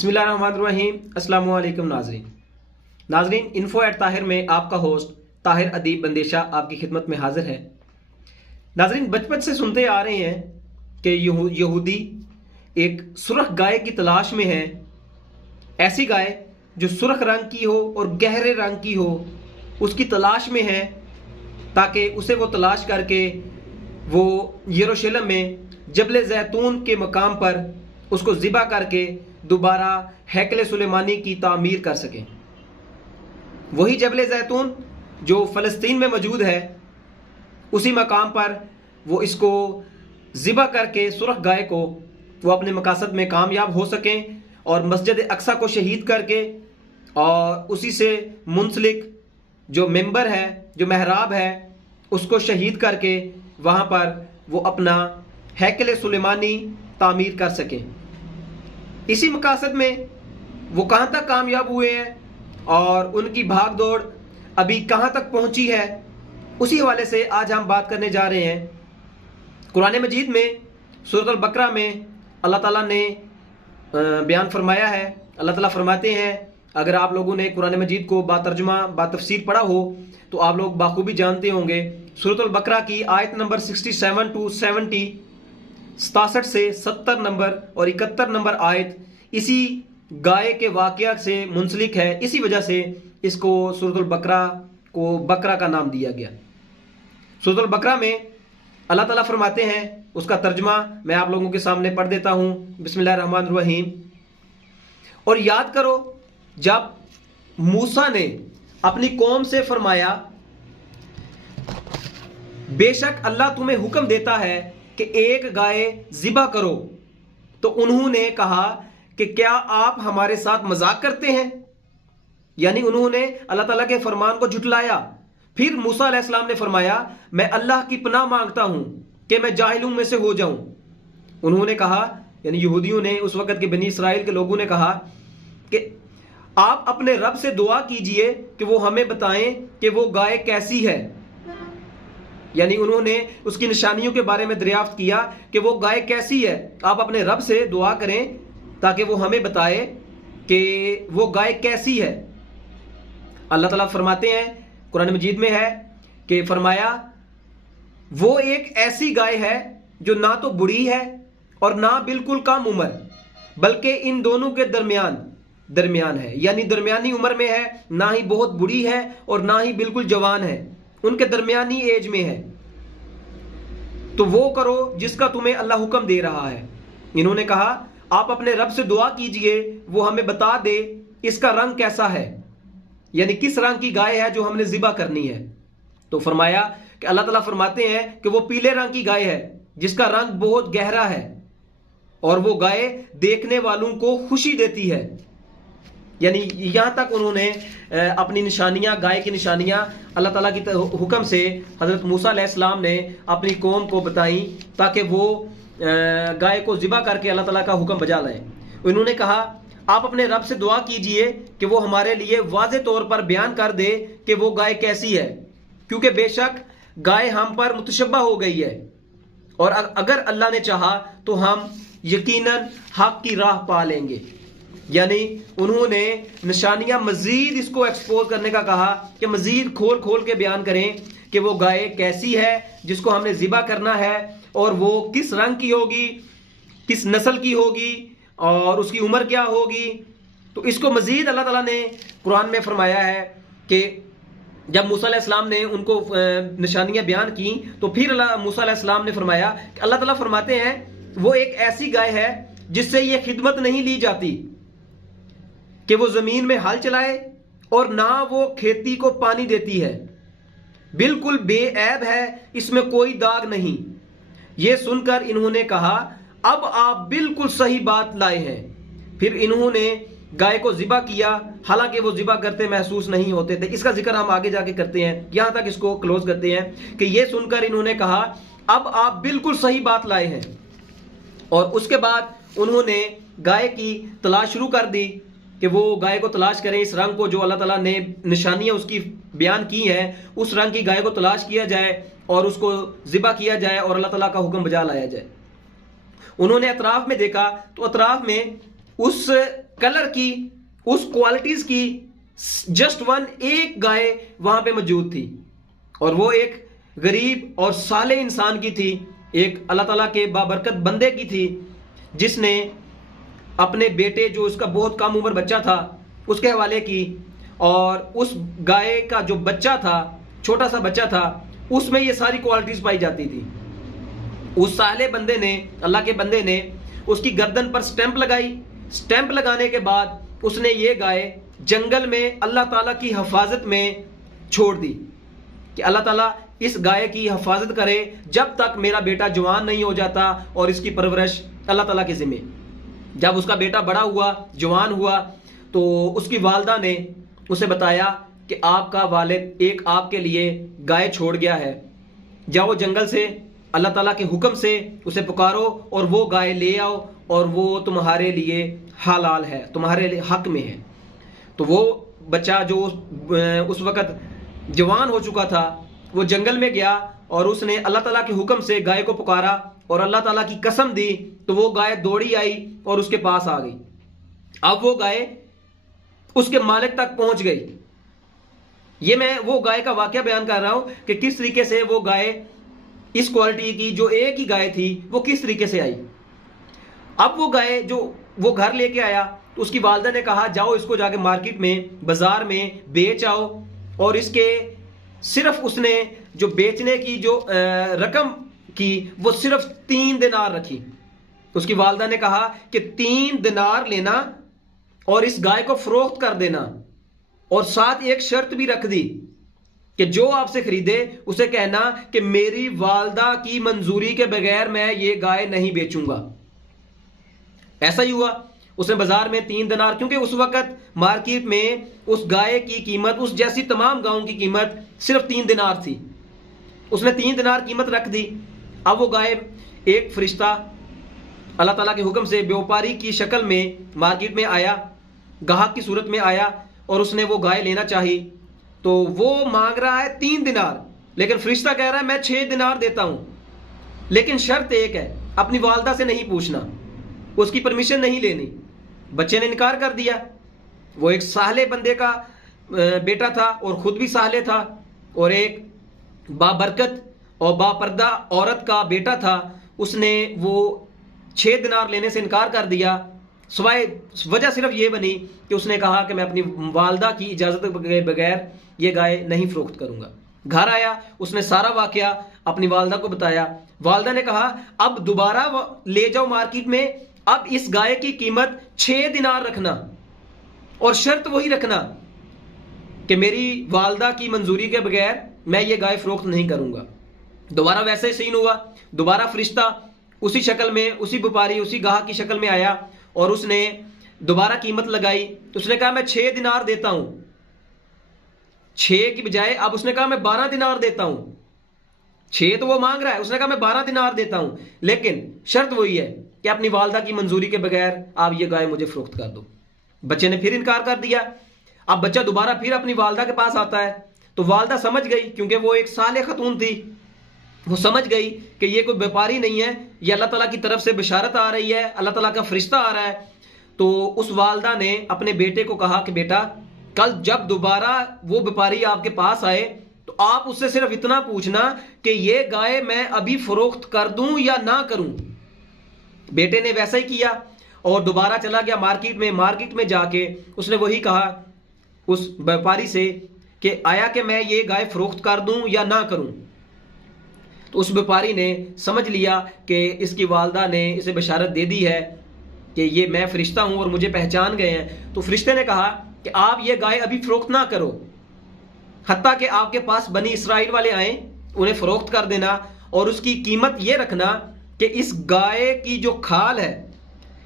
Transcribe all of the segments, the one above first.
बिस्मिल्लाहिर्रहमानिर्रहीम। अस्सलाम वालेकुम नाजरीन, इन्फो एट ताहिर में आपका होस्ट ताहिर अदीब बंदेशा आपकी खिदमत में हाजिर है। नाजरीन, बचपन से सुनते आ रहे हैं कि यहूदी एक सुर्ख गाय की तलाश में है। ऐसी गाय जो सुर्ख रंग की हो और गहरे रंग की हो, उसकी तलाश में है, ताकि उसे वो तलाश करके वो यरूशलेम में जबल जैतून के मकाम पर उसको ज़िबा करके दोबारा हैकल सुलेमानी की तामीर कर सकें। वही जबल जैतून जो फ़लस्तीन में मौजूद है, उसी मकाम पर वो इसको ज़िबा करके सुर्ख गाय को वो अपने मकासद में कामयाब हो सकें और मस्जिद अक्सा को शहीद करके और उसी से मुंसलिक जो मेंबर है, जो महराब है, उसको शहीद करके वहाँ पर वो अपना हैकल सुलेमानी तामीर कर सकें। इसी मकासद में वो कहाँ तक कामयाब हुए हैं और उनकी भाग दौड़ अभी कहाँ तक पहुँची है, उसी हवाले से आज हम बात करने जा रहे हैं। कुरान मजीद में सूरत अल बकरा में अल्लाह ताला ने बयान फरमाया है। अल्लाह ताला फरमाते हैं, अगर आप लोगों ने कुरान मजीद को बातर्जुमा बातफसीर पढ़ा हो तो आप लोग बाखूबी जानते होंगे। सूरत अल बकरा की आयत नंबर 67 टू 70, 67 से 70 नंबर और 71 नंबर आयत इसी गाय के वाक़या से मुंसलिक है। इसी वजह से इसको सूरत अल बकरा को बकरा का नाम दिया गया। सूरत अल बकरा में अल्लाह ताला फरमाते हैं, उसका तर्जमा मैं आप लोगों के सामने पढ़ देता हूँ। बिस्मिल्लाहिर्रहमानिर्रहीम। और याद करो जब मूसा ने अपनी कौम से फरमाया, बेशक अल्लाह तुम्हें हुक्म देता है कि एक गाय ज़िबा करो, तो उन्होंने कहा कि क्या आप हमारे साथ मजाक करते हैं। यानी उन्होंने अल्लाह ताला के फरमान को झुटलाया। फिर मूसा अलैहिस्सलाम ने फरमाया, मैं अल्लाह की पनाह मांगता हूं कि मैं जाहिलों में से हो जाऊं। उन्होंने कहा, यानी यहूदियों ने, उस वक्त के बनी इसराइल के लोगों ने कहा कि आप अपने रब से दुआ कीजिए कि वो हमें बताएं कि वो गाय कैसी है। यानी उन्होंने उसकी निशानियों के बारे में दरियाफ्त किया कि वो गाय कैसी है। आप अपने रब से दुआ करें ताकि वो हमें बताए कि वो गाय कैसी है। अल्लाह ताला फरमाते हैं, कुरान मजीद में है कि फरमाया, वो एक ऐसी गाय है जो ना तो बूढ़ी है और ना बिल्कुल कम उम्र, बल्कि इन दोनों के दरमियान है। यानी दरमियानी उम्र में है, ना ही बहुत बूढ़ी है और ना ही बिल्कुल जवान है, उनके दरमियानी एज में है। तो वो करो जिसका तुम्हें अल्लाह हुक्म दे रहा है। इन्होंने कहा, आप अपने रब से दुआ कीजिए वो हमें बता दे इसका रंग कैसा है, यानी किस रंग की गाय है जो हमने ज़िबा करनी है। तो फरमाया कि अल्लाह ताला फरमाते हैं कि वो पीले रंग की गाय है जिसका रंग बहुत गहरा है और वो गाय देखने वालों को खुशी देती है। यानी यहाँ तक उन्होंने अपनी निशानियाँ, गाय की निशानियाँ अल्लाह ताला की हुक्म से हज़रत मूसा अलैहिस्सलाम ने अपनी कौम को बताई ताकि वो गाय को ज़िबा करके अल्लाह ताला का हुक्म बजा लाएं। उन्होंने कहा, आप अपने रब से दुआ कीजिए कि वो हमारे लिए वाज़े तौर पर बयान कर दे कि वो गाय कैसी है, क्योंकि बेशक गाय हम पर मुतशब्बा हो गई है और अगर अल्लाह ने चाहा तो हम यकीनन हक की राह पा लेंगे। यानी उन्होंने निशानियां मजीद इसको एक्सपोज करने का कहा कि मजीद खोल खोल के बयान करें कि वो गाय कैसी है जिसको हमने ज़िबा करना है और वो किस रंग की होगी, किस नस्ल की होगी और उसकी उम्र क्या होगी। तो इसको मजीद अल्लाह ताला ने कुरान में फरमाया है कि जब मूसा अलैहिस्सलाम ने उनको निशानियां बयान की तो फिर मूसा अलैहिस्सलाम ने फरमाया कि अल्लाह ताला फरमाते हैं, वो एक ऐसी गाय है जिससे ये खिदमत नहीं ली जाती कि वो जमीन में हल चलाए और ना वो खेती को पानी देती है, बिल्कुल बेऐब है, इसमें कोई दाग नहीं। ये सुनकर इन्होंने कहा, अब आप बिल्कुल सही बात लाए हैं। फिर इन्होंने गाय को ज़िबा किया, हालांकि वो ज़िबा करते महसूस नहीं होते थे। इसका जिक्र हम आगे जाके करते हैं, यहां तक इसको क्लोज करते हैं कि ये सुनकर इन्होंने कहा, अब आप बिल्कुल सही बात लाए हैं। और उसके बाद उन्होंने गाय की तलाश शुरू कर दी कि वो गाय को तलाश करें, इस रंग को जो अल्लाह ताला ने निशानियां उसकी बयान की हैं, उस रंग की गाय को तलाश किया जाए और उसको ज़िबा किया जाए और अल्लाह ताला का हुक्म बजा लाया जाए। उन्होंने अतराफ में देखा तो अतराफ में उस कलर की, उस क्वालिटीज की जस्ट वन एक गाय वहां पे मौजूद थी, और वो एक गरीब और साले इंसान की थी, एक अल्लाह ताला के बाबरकत बंदे की थी, जिसने अपने बेटे, जो उसका बहुत कम उम्र बच्चा था, उसके हवाले की। और उस गाय का जो बच्चा था, छोटा सा बच्चा था, उसमें ये सारी क्वालिटीज पाई जाती थी। उस साले बंदे ने, अल्लाह के बंदे ने उसकी गर्दन पर स्टैंप लगाई। स्टैंप लगाने के बाद उसने ये गाय जंगल में अल्लाह ताला की हिफाजत में छोड़ दी कि अल्लाह ताला इस गाय की हिफाजत करे जब तक मेरा बेटा जवान नहीं हो जाता, और इसकी परवरिश अल्लाह ताला के जिम्मे। जब उसका बेटा बड़ा हुआ, जवान हुआ, तो उसकी वालदा ने उसे बताया कि आपका वालिद एक आपके लिए गाय छोड़ गया है, जाओ जंगल से अल्लाह ताला के हुक्म से उसे पुकारो और वो गाय ले आओ, और वो तुम्हारे लिए हलाल है, तुम्हारे लिए हक में है। तो वो बच्चा जो उस वक़्त जवान हो चुका था, वो जंगल में गया और उसने अल्लाह ताला के हुक्म से गाय को पुकारा और अल्लाह ताला की कसम दी, तो वो गाय दौड़ी आई और उसके पास आ गई। अब वो गाय उसके मालिक तक पहुंच गई। ये मैं वो गाय का वाकया बयान कर रहा हूं कि किस तरीके से वो गाय, इस क्वालिटी की जो एक ही गाय थी, वो किस तरीके से आई। अब वो गाय जो वो घर लेके आया, तो उसकी वालदा ने कहा जाओ इसको जाके मार्केट में, बाजार में बेच आओ। और इसके सिर्फ उसने जो बेचने की जो रकम की, वो सिर्फ 3 दिनार रखी। उसकी वालदा ने कहा कि 3 दिनार लेना और इस गाय को फरोख्त कर देना, और साथ एक शर्त भी रख दी कि जो आपसे खरीदे उसे कहना कि मेरी वालदा की मंजूरी के बगैर मैं ये गाय नहीं बेचूंगा। ऐसा ही हुआ। उसने बाजार में 3 दिनार, क्योंकि उस वक्त मार्केट में उस गाय की कीमत, उस जैसी तमाम गायों की कीमत सिर्फ 3 दिनार थी, उसने 3 दिनार कीमत रख दी। अब वो गाय, एक फरिश्ता अल्लाह ताला के हुक्म से व्यापारी की शक्ल में मार्केट में आया, गाहक की सूरत में आया, और उसने वो गाय लेना चाही। तो वो मांग रहा है 3 दिनार, लेकिन फरिश्ता कह रहा है मैं 6 दिनार देता हूं, लेकिन शर्त एक है, अपनी वालदा से नहीं पूछना, उसकी परमिशन नहीं लेनी। बच्चे ने इनकार कर दिया। वो एक साले बंदे का बेटा था और खुद भी साले था, और एक बाबरकत और बापर्दा औरत का बेटा था। उसने वो 6 दिनार लेने से इनकार कर दिया। सिवाय वजह सिर्फ ये बनी कि उसने कहा कि मैं अपनी वालदा की इजाज़त के बगैर ये गाय नहीं फरोख्त करूंगा। घर आया, उसने सारा वाकया अपनी वालदा को बताया। वालदा ने कहा अब दोबारा ले जाओ मार्केट में, अब इस गाय की कीमत 6 दिनार रखना, और शर्त वही रखना कि मेरी वालदा की मंजूरी के बगैर मैं ये गाय फरोख्त नहीं करूंगा। दोबारा वैसे ही सीन हुआ। दोबारा फरिश्ता उसी शक्ल में, उसी व्यापारी, उसी गाहक की शक्ल में आया और उसने दोबारा कीमत लगाई। उसने कहा मैं 6 दिनार देता हूं, 6 की बजाय अब उसने कहा मैं 12 दिनार देता हूं। 6 तो वो मांग रहा है, उसने कहा मैं 12 दिनार देता हूं, लेकिन शर्त वही है कि अपनी वालदा की मंजूरी के बगैर आप ये गाय मुझे फरोख्त कर दो। बच्चे ने फिर इनकार कर दिया। अब बच्चा दोबारा फिर अपनी वालदा के पास आता है, तो वालदा समझ गई, क्योंकि वो एक साले खतून थी, वो समझ गई कि ये कोई व्यापारी नहीं है, ये अल्लाह ताला की तरफ से बिशारत आ रही है, अल्लाह ताला का फरिश्ता आ रहा है। तो उस वालदा ने अपने बेटे को कहा कि बेटा कल जब दोबारा वो व्यापारी आपके पास आए, तो आप उससे सिर्फ इतना पूछना कि ये गाय मैं अभी फरोख्त कर दूं या ना करूं। बेटे ने वैसा ही किया और दोबारा चला गया मार्केट में। मार्केट में जाके उसने वही कहा उस व्यापारी से कि आया कि मैं ये गाय फरोख्त कर दूं या ना करूं। तो उस व्यापारी ने समझ लिया कि इसकी वालदा ने इसे बशारत दे दी है कि ये मैं फरिश्ता हूं और मुझे पहचान गए हैं। तो फरिश्ते ने कहा कि आप ये गाय अभी फरोख्त ना करो, हत्ता कि आपके पास बनी इसराइल वाले आए, उन्हें फरोख्त कर देना, और उसकी कीमत ये रखना कि इस गाय की जो खाल है,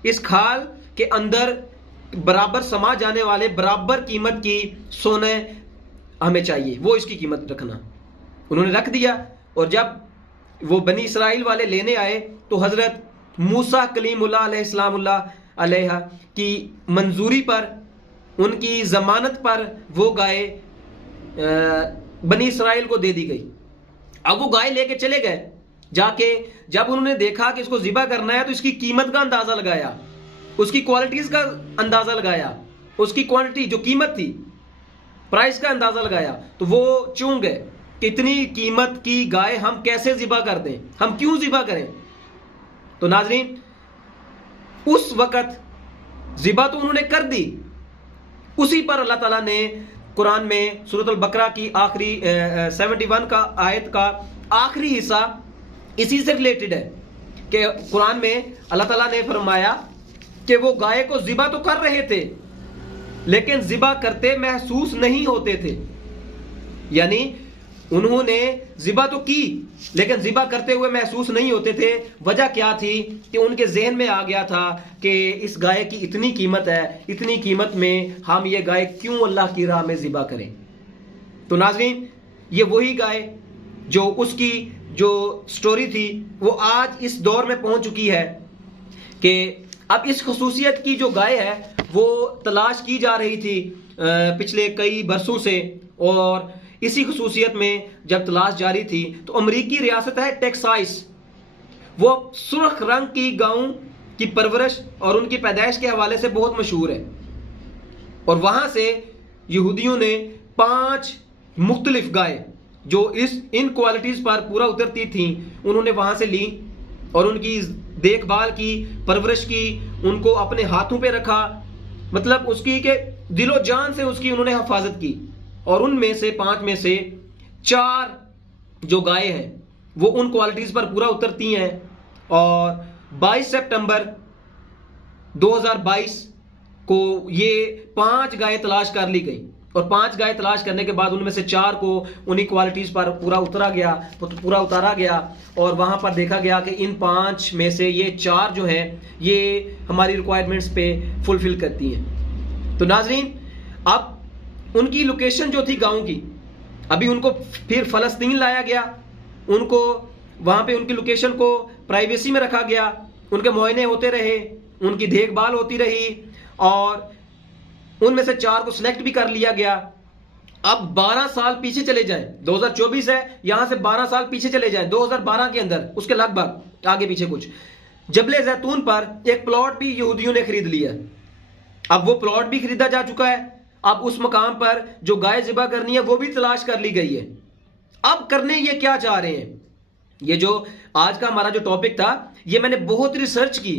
इस खाल के अंदर बराबर समा जाने वाले बराबर कीमत की सोने हमें चाहिए, वो इसकी कीमत रखना। उन्होंने रख दिया। और जब वो बनी इसराइल वाले लेने आए, तो हजरत मूसा कलीमुल्लाह अलैहिस्सलामुल्लाह अलैहा की मंजूरी पर, उनकी जमानत पर वो गाय बनी इसराइल को दे दी गई। अब वो गाय लेके चले गए। जाके जब उन्होंने देखा कि इसको ज़िबा करना है, तो इसकी कीमत का अंदाजा लगाया। उसकी क्वालिटीज का अंदाजा लगाया, उसकी क्वांटिटी जो कीमत थी, प्राइस का अंदाजा लगाया, तो वो चूक गए कि इतनी कीमत की गाय हम कैसे ज़िबा कर दें, हम क्यों ज़िबा करें। तो नाजरीन, उस वक़्त ज़िबा तो उन्होंने कर दी, उसी पर अल्लाह ताला ने कुरान में सूरत अल बकरा की आखिरी 71 का आयत का आखिरी हिस्सा इसी से रिलेटेड है कि कुरान में अल्लाह ताला ने फरमाया कि वो गाय को ज़िबा तो कर रहे थे लेकिन ज़िबा करते महसूस नहीं होते थे। यानी उन्होंने ज़िबा तो की लेकिन ज़िबा करते हुए महसूस नहीं होते थे। वजह क्या थी कि उनके जहन में आ गया था कि इस गाय की इतनी कीमत है, इतनी कीमत में हम ये गाय क्यों अल्लाह की राह में ज़िबा करें। तो नाज़रीन, ये वही गाय जो उसकी जो स्टोरी थी वो आज इस दौर में पहुंच चुकी है कि अब इस खसूसियत की जो गाय है वो तलाश की जा रही थी पिछले कई बरसों से, और इसी खसूसियत में जब तलाश जारी थी तो अमरीकी रियासत है टेक्सास, वो सुर्ख रंग की गायों की परवरिश और उनकी पैदाइश के हवाले से बहुत मशहूर है। और वहां से यहूदियों ने 5 मुख्तलिफ गाय जो इन क्वालिटीज पर पूरा उतरती थी उन्होंने वहां से ली और उनकी देखभाल की, परवरिश की, उनको अपने हाथों पे रखा, मतलब उसकी के दिलो जान से उसकी उन्होंने हिफाजत की। और उनमें से 5 में से 4 जो गायें हैं वो उन क्वालिटीज पर पूरा उतरती हैं। और 22 सितंबर 2022 को ये 5 गायें तलाश कर ली गई और 5 गायें तलाश करने के बाद उनमें से 4 को उन्हीं क्वालिटीज पर पूरा उतारा गया और वहां पर देखा गया कि इन 5 में से ये 4 जो हैं ये हमारी रिक्वायरमेंट्स पे फुलफिल करती हैं। तो नाजरीन, अब उनकी लोकेशन जो थी गांव की, अभी उनको फिर फ़लस्तीन लाया गया, उनको वहां पे उनकी लोकेशन को प्राइवेसी में रखा गया, उनके मुआयने होते रहे, उनकी देखभाल होती रही और उनमें से 4 को सिलेक्ट भी कर लिया गया। अब 12 साल पीछे चले जाएं, 2024 है, यहां से 12 साल पीछे चले जाएं 2012 के अंदर, उसके लगभग आगे पीछे कुछ, जबले जैतून पर एक प्लॉट भी यहूदियों ने खरीद लिया। अब वो प्लॉट भी खरीदा जा चुका है। अब उस मकाम पर जो गाय ज़िबा करनी है वो भी तलाश कर ली गई है। अब करने ये क्या चाह रहे हैं, ये जो आज का हमारा जो टॉपिक था, ये मैंने बहुत रिसर्च की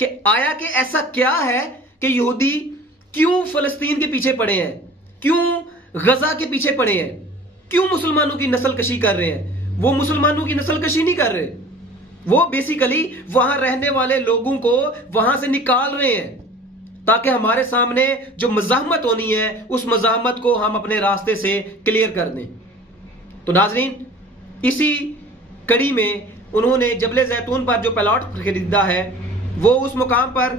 कि आया कि ऐसा क्या है कि यहूदी क्यों फ़लस्तीन के पीछे पड़े हैं, क्यों गजा के पीछे पड़े हैं, क्यों मुसलमानों की नस्ल कशी कर रहे हैं। वो मुसलमानों की नस्ल कशी नहीं कर रहे, वो बेसिकली वहां रहने वाले लोगों को वहां से निकाल रहे हैं ताकि हमारे सामने जो मज़ाहमत होनी है उस मज़ाहमत को हम अपने रास्ते से क्लियर कर दें। तो नाजरीन, इसी कड़ी में उन्होंने जबले जैतून पर जो प्लॉट खरीदा है वो उस मुकाम पर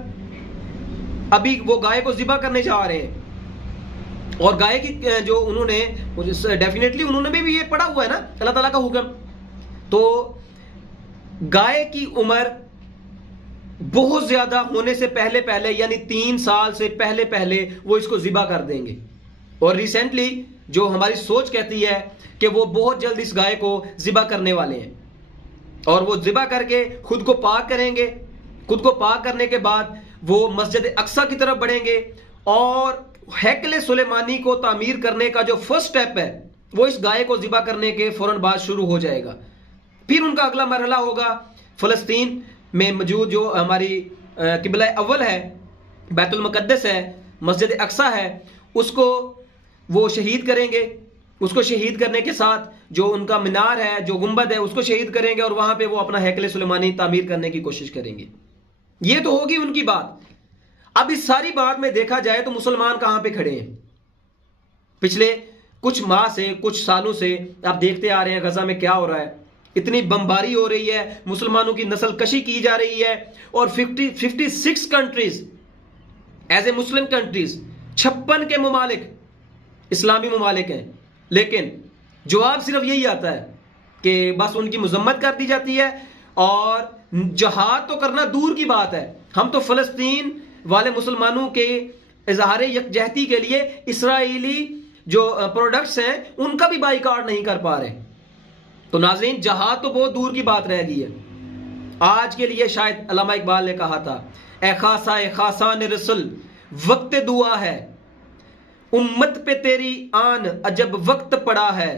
अभी वो गाय को ज़िबा करने जा रहे हैं। और गाय की जो उन्होंने डेफिनेटली उन्होंने भी ये पढ़ा हुआ है ना अल्लाह ताला का हुक्म, तो गाय की उम्र बहुत ज्यादा होने से पहले यानी 3 साल से पहले वो इसको ज़िबा कर देंगे। और रिसेंटली जो हमारी सोच कहती है कि वो बहुत जल्द इस गाय को ज़िबा करने वाले हैं और वो ज़िबा करके खुद को पाक करेंगे। खुद को पाक करने के बाद वो मस्जिद अक्सा की तरफ बढ़ेंगे और हैकले सुलेमानी को तामीर करने का जो फर्स्ट स्टेप है वो इस गाय को ज़िबा करने के फौरन बाद शुरू हो जाएगा। फिर उनका अगला मरहला होगा फ़लस्तीन में मौजूद जो हमारी किबला अव्वल है, बैतुल मुक़द्दस है, मस्जिद अक्सा है, उसको वो शहीद करेंगे। उसको शहीद करने के साथ जो उनका मीनार है, जो गुंबद है, उसको शहीद करेंगे और वहां पे वो अपना हैकल सुलेमानी तामीर करने की कोशिश करेंगे। ये तो होगी उनकी बात। अब इस सारी बात में देखा जाए तो मुसलमान कहां पे खड़े हैं। पिछले कुछ माह से, कुछ सालों से आप देखते आ रहे हैं गजा में क्या हो रहा है। इतनी बमबारी हो रही है, मुसलमानों की नस्ल कशी की जा रही है और 56 countries as a Muslim countries, 56 के मुमालिक इस्लामी मुमालिक हैं, लेकिन जवाब सिर्फ यही आता है कि बस उनकी मजम्मत कर दी जाती है और जहाद तो करना दूर की बात है। हम तो फ़लस्तीन वाले मुसलमानों के इजहार यकजहती के लिए इसराइली जो प्रोडक्ट्स हैं उनका भी बाइकआउट नहीं कर पा रहे। तो नाज़रीन, जहाद तो बहुत दूर की बात रह गई है। आज के लिए शायद अल्लामा इकबाल ने कहा था, ए खासा ने रसुल वक्त दुआ है, उम्मत पे तेरी आन अजब वक्त पड़ा है।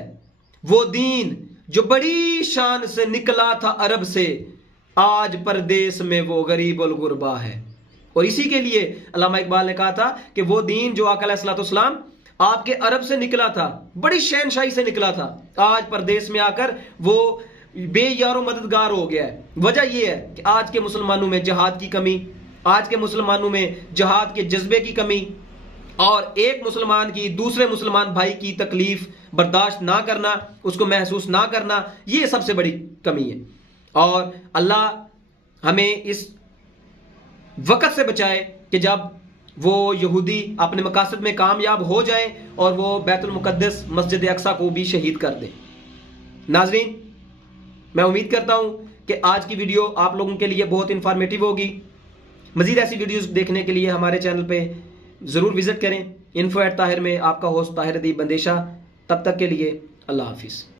वो दीन जो बड़ी शान से निकला था अरब से, आज परदेश में वो गरीब उल गुरबा है। और इसी के लिए अल्लामा इकबाल ने कहा था कि वो दीन जो आका अलैहिस्सलाम आपके अरब से निकला था, बड़ी शहनशाही से निकला था, आज परदेश में आकर वो बेयारो मददगार हो गया है। वजह यह है कि आज के मुसलमानों में जिहाद की कमी, आज के मुसलमानों में जिहाद के जज्बे की कमी, और एक मुसलमान की दूसरे मुसलमान भाई की तकलीफ बर्दाश्त ना करना, उसको महसूस ना करना, ये सबसे बड़ी कमी है। और अल्लाह हमें इस वक़्त से बचाए कि जब वो यहूदी अपने मकासद में कामयाब हो जाए और वो बैतुल मुक़द्दस मस्जिद अक्सा को भी शहीद कर दे। नाज़रीन, मैं उम्मीद करता हूँ कि आज की वीडियो आप लोगों के लिए बहुत इंफॉर्मेटिव होगी। मज़ीद ऐसी वीडियोज़ देखने के लिए हमारे चैनल पे ज़रूर विज़िट करें। info@tahir में आपका होस्ट ताहिर अदीब बंदेशा। तब तक के लिए अल्लाह हाफिज़।